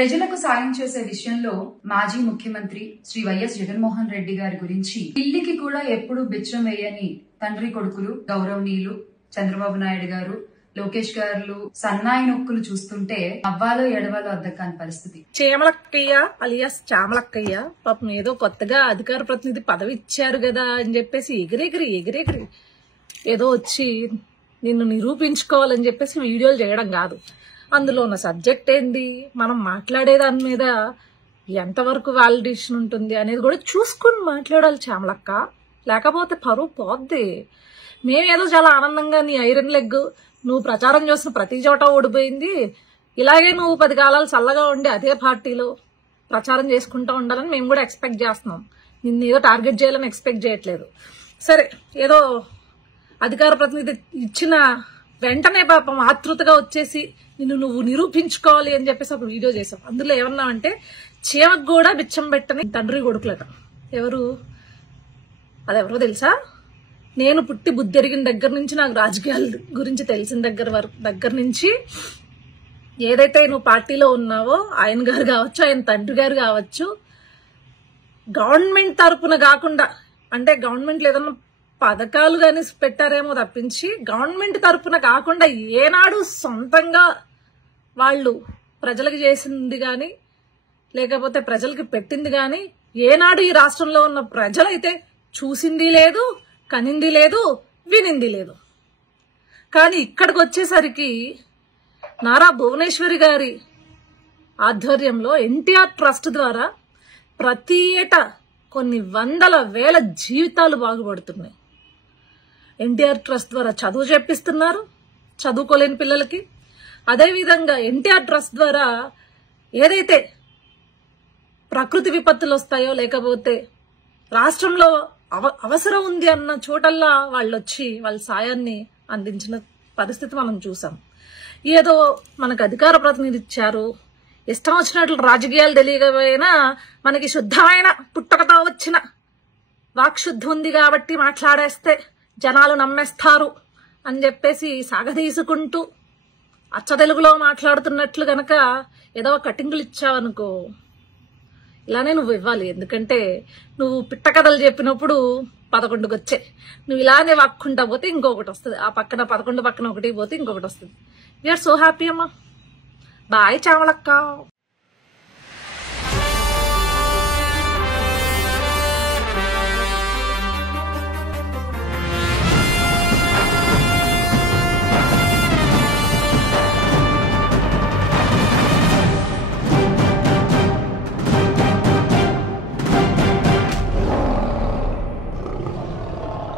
ప్రజలకు సాయం చేసే విషయంలో మాజీ ముఖ్యమంత్రి శ్రీ వైఎస్ జగన్మోహన్ రెడ్డి గారి గురించి పిల్లికి కూడా ఎప్పుడు బిచ్చం వేయని తండ్రి కొడుకులు గౌరవనీయులు చంద్రబాబు నాయుడు గారు, లోకేష్ గారు సన్నాయి నొక్కులు చూస్తుంటే అవ్వాలో ఎడవాలో అద్దకాని పరిస్థితి. చేమలక్కయ్య అలియాస్ చామలక్కయ్య పాపం ఏదో కొత్తగా అధికార ప్రతినిధి పదవి ఇచ్చారు కదా అని చెప్పేసి ఎగిరెగిరి ఏదో వచ్చి నిన్ను నిరూపించుకోవాలని చెప్పేసి వీడియోలు చేయడం కాదు. అందులో ఉన్న సబ్జెక్ట్ ఏంది, మనం మాట్లాడే దాని మీద ఎంతవరకు వాలిడేషన్ ఉంటుంది అనేది కూడా చూసుకుని మాట్లాడాలి చామలక్క. లేకపోతే పరువు పోద్ది. మేమేదో చాలా ఆనందంగా నీ ఐరన్ లెగ్ నువ్వు ప్రచారం చేసిన ప్రతి చోట ఓడిపోయింది, ఇలాగే నువ్వు 10 కాలాలు చల్లగా ఉండి అదే పార్టీలో ప్రచారం చేసుకుంటూ ఉండాలని మేము కూడా ఎక్స్పెక్ట్ చేస్తున్నాం. నిన్ను ఏదో టార్గెట్ చేయాలని ఎక్స్పెక్ట్ చేయట్లేదు. సరే, ఏదో అధికార ప్రతినిధి ఇచ్చిన వెంటనే పాపం ఆతృతగా వచ్చేసి నిన్ను నువ్వు నిరూపించుకోవాలి అని చెప్పేసి ఒక వీడియో చేసాం. అందులో ఏమన్నా అంటే చీమకు కూడా బిచ్చం పెట్టని తండ్రి కొడుకులట. అదెవరో తెలుసా? నేను పుట్టి బుద్ధి ఎరిగిన దగ్గర నుంచి, నాకు రాజకీయాల గురించి తెలిసిన దగ్గర నుంచి ఏదైతే నువ్వు పార్టీలో ఉన్నావో ఆయన గారు కావచ్చు, ఆయన తండ్రి గారు కావచ్చు, గవర్నమెంట్ తరపున కాకుండా, అంటే గవర్నమెంట్ ఏదన్నా పథకాలు కానీ పెట్టారేమో తప్పించి గవర్నమెంట్ తరపున కాకుండా ఏనాడు సొంతంగా వాళ్ళు ప్రజలకు చేసింది కానీ లేకపోతే ప్రజలకి పెట్టింది కానీ ఏనాడు ఈ రాష్ట్రంలో ఉన్న ప్రజలైతే చూసింది లేదు, కనింది లేదు, వినింది లేదు. కానీ ఇక్కడికి వచ్చేసరికి నారా భువనేశ్వరి గారి ఆధ్వర్యంలో ఎన్టీఆర్ ట్రస్ట్ ద్వారా ప్రతి ఏటా కొన్ని వందల వేల జీవితాలు బాగుపడుతున్నాయి. ఎన్టీఆర్ ట్రస్ట్ ద్వారా చదువు చెప్పిస్తున్నారు చదువుకోలేని పిల్లలకి. అదేవిధంగా ఎన్టీఆర్ ట్రస్ట్ ద్వారా ఏదైతే ప్రకృతి విపత్తులు వస్తాయో లేకపోతే రాష్ట్రంలో అవసరం ఉంది అన్న చోటల్లా వాళ్ళు వచ్చి వాళ్ళ సాయాన్ని అందించిన పరిస్థితి మనం చూసాం. ఏదో మనకు అధికార ప్రతినిధి ఇచ్చారు, ఇష్టం వచ్చినట్లు రాజకీయాలు తెలియకపోయినా మనకి శుద్ధమైన పుట్టకతో వచ్చిన వాక్శుద్ధి ఉంది కాబట్టి మాట్లాడేస్తే జనాలు నమ్మేస్తారు అని చెప్పేసి సాగదీసుకుంటూ అచ్చ తెలుగులో మాట్లాడుతున్నట్లు గనక ఏదో కటింగులు ఇచ్చావనుకో, ఇలానే నువ్వు ఇవ్వాలి. ఎందుకంటే నువ్వు పిట్ట కథలు చెప్పినప్పుడు 11 వచ్చాయి. నువ్వు ఇలానే వాక్కుంటా పోతే ఇంకొకటి వస్తుంది. ఆ పక్కన 11 పక్కన 1 పోతే ఇంకొకటి వస్తుంది. వీఆర్ సో హ్యాపీ అమ్మా. బాయ్ చామలక్క.